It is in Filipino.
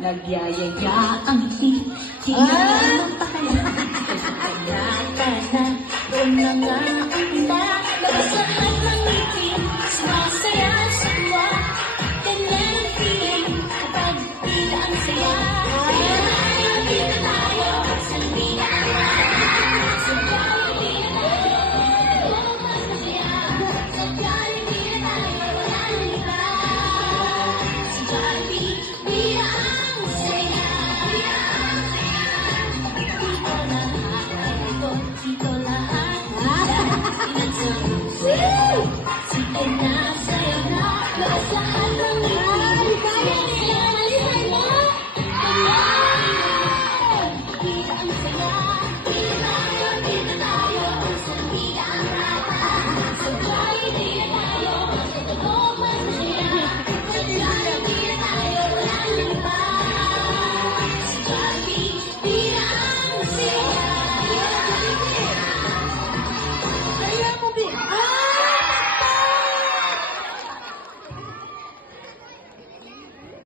Nagyayaya ang ngiti, di na mapakala. Kaya ka na, doon na nga ang labas sa